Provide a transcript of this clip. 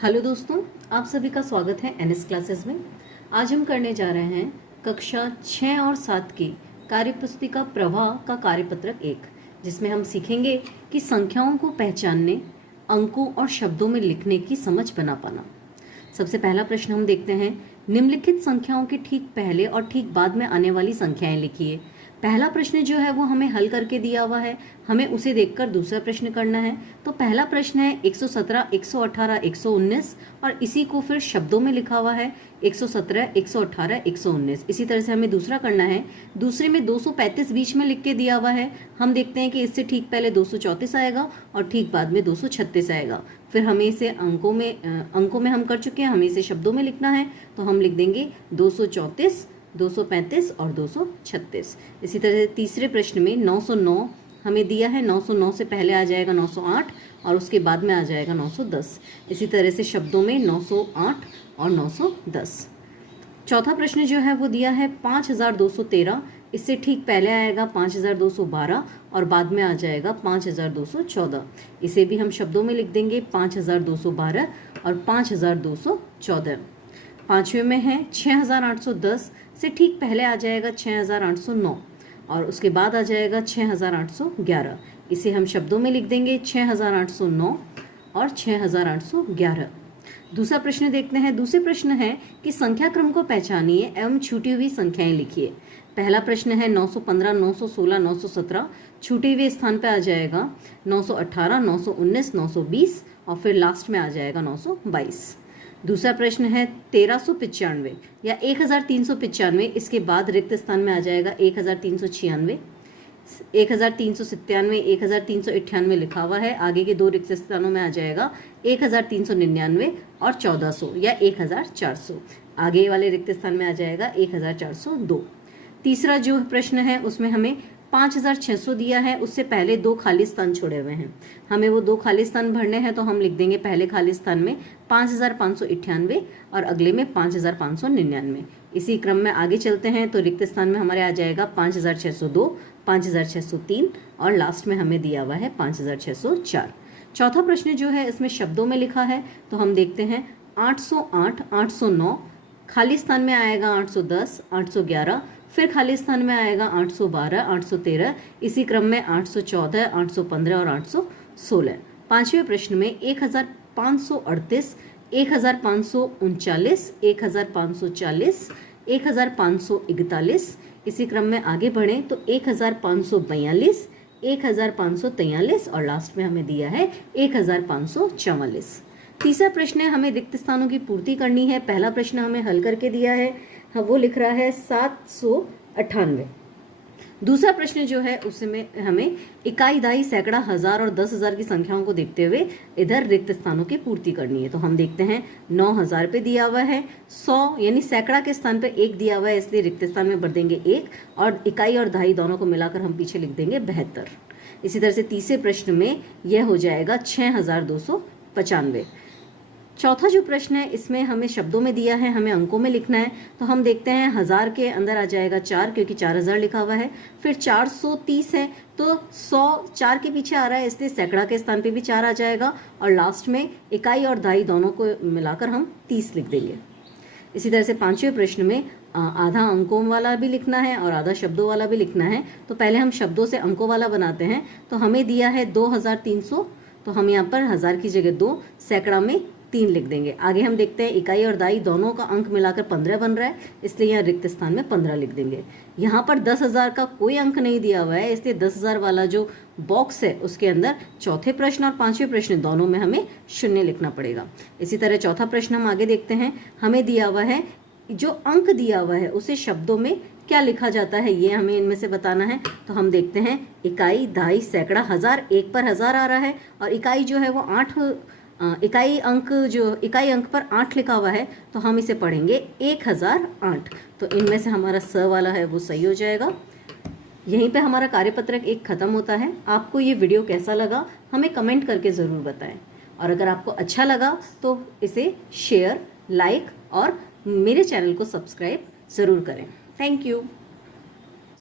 Hello दोस्तों, आप सभी का स्वागत है एनएस क्लासेस में। आज हम करने जा रहे हैं कक्षा 6 और 7 की कार्यपुस्तिका प्रवाह का कार्यपत्रक 1, जिसमें हम सीखेंगे कि संख्याओं को पहचानने, अंकों और शब्दों में लिखने की समझ बना पाना। सबसे पहला प्रश्न हम देखते हैं, निम्नलिखित संख्याओं के ठीक पहले और ठीक बाद में आने वाली संख्याएं लिखिए। पहला प्रश्न जो है वो हमें हल करके दिया हुआ है, हमें उसे देखकर दूसरा प्रश्न करना है। तो पहला प्रश्न है 117, 118, 119 और इसी को फिर शब्दों में लिखा हुआ है 117, 118, 119। इसी तरह से हमें दूसरा करना है। दूसरे में 235 बीच में लिख के दिया हुआ है। हम देखते हैं कि इससे ठीक पहले 234 आएगा और ठीक बाद में 236 आएगा। फिर हमें इसे अंकों में हम कर चुके हैं, हमें इसे शब्दों में लिखना है। तो हम लिख देंगे 234, 235 और 236। इसी तरह से तीसरे प्रश्न में 909 हमें दिया है। 909 से पहले आ जाएगा 908 और उसके बाद में आ जाएगा 910। इसी तरह से शब्दों में 908 और 910। चौथा प्रश्न जो है वो दिया है 5213। इससे ठीक पहले आएगा 5212 और बाद में आ जाएगा 5214। इसे भी हम शब्दों में लिख देंगे 5212 और 5214। पांचवें में है 6810। से ठीक पहले आ जाएगा 6809 और उसके बाद आ जाएगा 6811। इसे हम शब्दों में लिख देंगे 6809 और 6811। दूसरा प्रश्न देखते हैं। दूसरे प्रश्न है कि संख्या क्रम को पहचानिए एवं छूटी हुई संख्याएं लिखिए। पहला प्रश्न है 915, 916, 917। छूटे हुए स्थान पे आ जाएगा 918, 919, 920 और फिर लास्ट में आ जाएगा 922। दूसरा प्रश्न है 1395 या 1395। इसके बाद रिक्त स्थान में आ जाएगा 1396, 1397, 1398 लिखा हुआ है। आगे के दो रिक्त स्थानों में आ जाएगा 1399 और 1400 या 1400। आगे वाले रिक्त स्थान में आ जाएगा 1402। तीसरा जो प्रश्न है उसमें हमें 5600 दिया है, उससे पहले दो खाली स्थान छोड़े हुए हैं। हमें वो दो खाली स्थान भरने हैं, तो हम लिख देंगे पहले खाली स्थान में 5598 और अगले में 5599। इसी क्रम में आगे चलते हैं तो रिक्त स्थान में हमारे आ जाएगा 5602, 5603 और लास्ट में हमें दिया हुआ है 5604। चौथा प्रश्न जो है इसमें शब्दों में लिखा है, तो हम देखते हैं 808, 809। खाली स्थान में आएगा 810, 811। फिर खाली स्थान में आएगा 812, 813। इसी क्रम में 814, 815 और 816। पांचवें प्रश्न में 1538, 1539, 1540, 1541। इसी क्रम में आगे बढ़ें तो 1542, 1543 और लास्ट में हमें दिया है 1544। तीसरा प्रश्न है हमें रिक्त स्थानों की पूर्ति करनी है। पहला प्रश्न हमें हल करके दिया है, वो लिख रहा है 798। दूसरा प्रश्न जो है उसमें हमें इकाई, दहाई, सैकड़ा, हजार और 10,000 की संख्याओं को देखते हुए इधर रिक्त स्थानों की पूर्ति करनी है। तो हम देखते हैं 9000 पे दिया हुआ है, 100 यानी सैकड़ा के स्थान पे 1 दिया हुआ है, इसलिए रिक्त स्थान में भर देंगे 1 और इकाई और दहाई दोनों को मिलाकर हम पीछे लिख देंगे 72। इसी तरह से तीसरे प्रश्न में यह हो जाएगा 6295। चौथा जो प्रश्न है इसमें हमें शब्दों में दिया है, हमें अंकों में लिखना है। तो हम देखते हैं 1000 के अंदर आ जाएगा 4, क्योंकि 4000 लिखा हुआ है। फिर 430 है तो 100 4 के पीछे आ रहा है, इसलिए सैकड़ा के स्थान पे भी 4 आ जाएगा और लास्ट में इकाई और दहाई दोनों को मिलाकर हम 30 लिख देंगे। इसी तरह से पांचवें प्रश्न में आधा अंकों वाला भी लिखना है और आधा शब्दों वाला भी लिखना है। तो पहले हम शब्दों से अंकों वाला बनाते हैं। तो हमें दिया है 2300, तो हम यहाँ पर 1000 की जगह 2, सैकड़ा में 3 लिख देंगे। आगे हम देखते हैं इकाई और दहाई दोनों का अंक मिलाकर 15 बन रहा है, इसलिए यहाँ रिक्त स्थान में 15 लिख देंगे। यहाँ पर 10,000 का कोई अंक नहीं दिया हुआ है, इसलिए 10,000 वाला जो बॉक्स है उसके अंदर चौथे प्रश्न और पांचवें प्रश्न दोनों में हमें 0 लिखना पड़ेगा। इसी तरह चौथा प्रश्न हम आगे देखते हैं। हमें दिया हुआ है जो अंक दिया हुआ है उसे शब्दों में क्या लिखा जाता है, ये हमें इनमें से बताना है। तो हम देखते हैं इकाई, दहाई, सैकड़ा, हजार। 1 पर 1000 आ रहा है और इकाई जो है वो 8 इकाई अंक पर 8 लिखा हुआ है, तो हम इसे पढ़ेंगे 1008। तो इनमें से हमारा स वाला है वो सही हो जाएगा। यहीं पे हमारा कार्यपत्रक 1 खत्म होता है। आपको ये वीडियो कैसा लगा हमें कमेंट करके ज़रूर बताएं और अगर आपको अच्छा लगा तो इसे शेयर, लाइक और मेरे चैनल को सब्सक्राइब ज़रूर करें। Thank you.